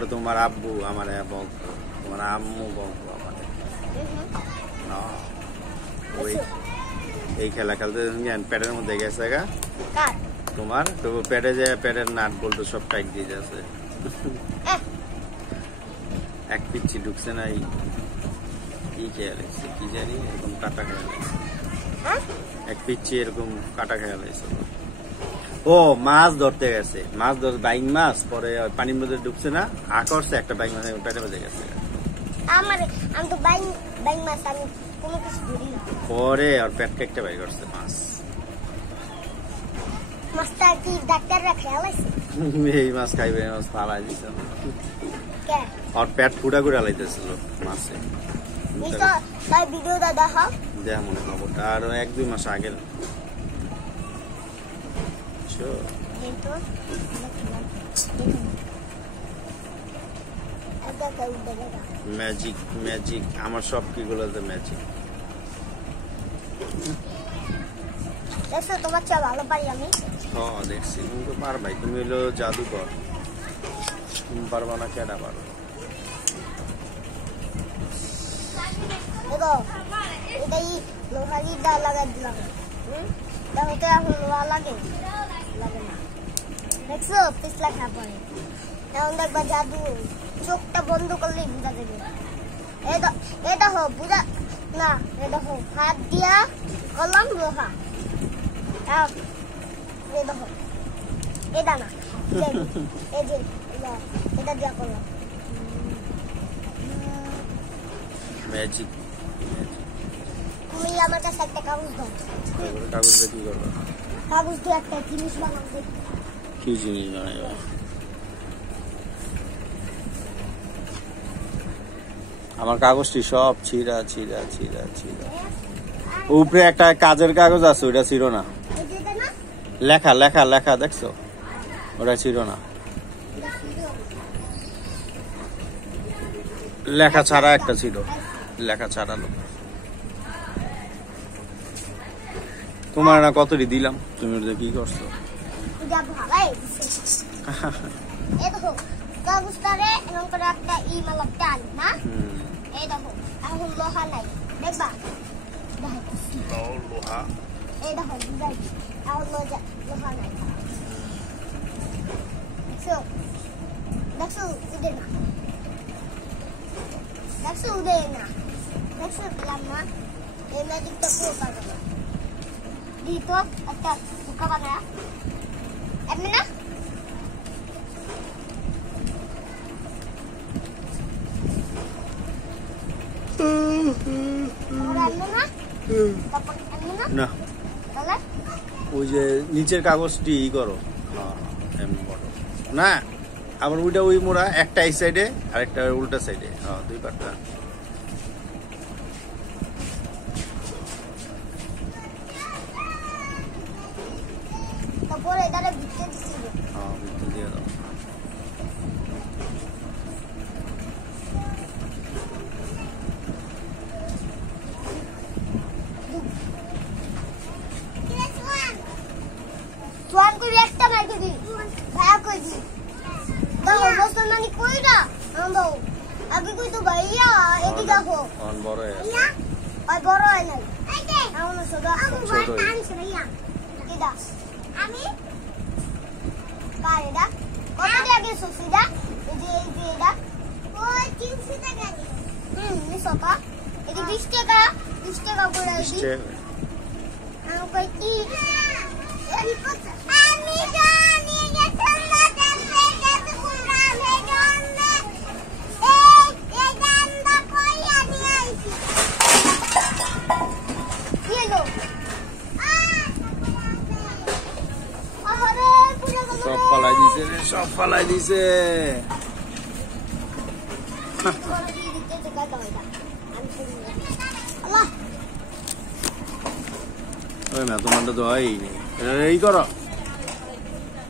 তোমার আব্বু আমার বলতো, তোমার আম্মু বলতো আমাদের ওই এই খেলা খেলতে প্যাডের মধ্যে গেছে গা তোমার, তো প্যাডে যে প্যাডের নাট বল্টু সব টাইট দিয়ে যাচ্ছে, এক পিচ্ছি ঢুকছে না। কি খেয়াল লাগছে কি জানি, এরকম কাটা খেয়াল লাগছে, এক পিচ্ছি এরকম কাটা খেয়াল লাগছে। ও মাছ ধরতে গেছে, মাছ ধরতে বাইং মাছ, পরে পানির মধ্যে ঢুকছে না, করছে একটা বাইং মাছ পেটে বেঁধে গেছে। আমি তো বাইং মাছ আমি কোনো কিছু ধরি না। পরে আর পেট কেটে বাই করছে মাছ। মাছটা কি ডাক্তাররা খেয়াল আছে? এই মাছ খাইবে, মাছ ফালাই দিছে কে আর পেট ফুটা করে লাইতেছিল মাছে। তাই ভিডিও দাদা হ্যাঁ দেখ মনে খবরটা আর 1-2 মাস আগে। ম্যাজিক ম্যাজিক আমার সব কিগুলোতে ম্যাজিক। দেখছো তোমার চেয়ে ভালো পারি আমি। হ্যাঁ দেখছি, তুমি তো পারবাই, তুমি হলো জাদুকর, তুমি পারবা না কেডা পারো। দেখো এটাই লোহারি দা লাগাই দিলাম, দেখো তো এখন লোহা লাগে লাগে না, দেখছো পিছলা খা পড়ে। এখন দেখবা জাদু, চোখটা বন্ধ করলেই বুঝা যাবে। এই দেখো বুঝা না, এই দেখো হাত দিয়া করলাম লোহা, এই দেখো এটা না, এই যে এটা দিয়া করলাম ম্যাজিক। তুমি আমার কাছে একটা কাগজ দাও। কাগজ দিয়ে কি করবা? কাগজ দিয়ে একটা জিনিস বানাবো। কি জিনিস বানাইবা? আমার কাগজটি সব ছিঁড়া ছিঁড়া ছিঁড়া ছিঁড়া। উপরে একটা কাজের কাগজ আছে, ওটা ছিল না, লেখা লেখা লেখা দেখছো, ওটা ছিল না, লেখা ছাড়া একটা ছিল, লেখা ছাড়ালো। তোমার না কতটি দিলাম, তুমি ওটা কি করছো? এই দেখো কাগজটারে এমন করে একটা মালা টান না, এই দেখো এখন লোহা নাই দেখবা, লোহা এই দেখো বুঝাই এখন লোহা নাই, দেখছো দেখছো উদে না, দেখছো উদে না, দেখছো দিলাম না, এই ম্যাজিকটা পুরো পারবে না। দিত একটা বুকা বানায়া এমনি না, না ওই যে নিচের কাগজটি ই করো না, আবার ওইটা ওই মোড়া একটা এই সাইডে আর একটা উল্টা সাইডে, দুই পাটটা। তারপরে এটারে ভিতরে দিছিল, ভিতরে দিয়ে দাও। সোয়ান করে একটা মার দিবি, ভায়া কই দি দাও বসো নানি কই না আমবো আগে কই তো ভাইয়া এদি দেখো অন বড় হয় ওই বড় হয় না, এই দে আমু সদা আমু ভাই টান সরাইয়া কিদা আমি কারেডা কত লাগে সুসিদা, এই যে এটা ওই 300 টাকা নিসকা, এদি 20 টাকা করে দি আমি কই কি আমি জানি যে তোমরা দেখতে যেতে কুমড়া মেজন্নে এই গান্ডা কইয়া নিয়ে আইছি কিলো আরে পুরো সব ফালাই দিছে রে, সব ফালাই দিছে। আল্লাহ ওই না তোমারটা তো হয়ই নেই, এই করো।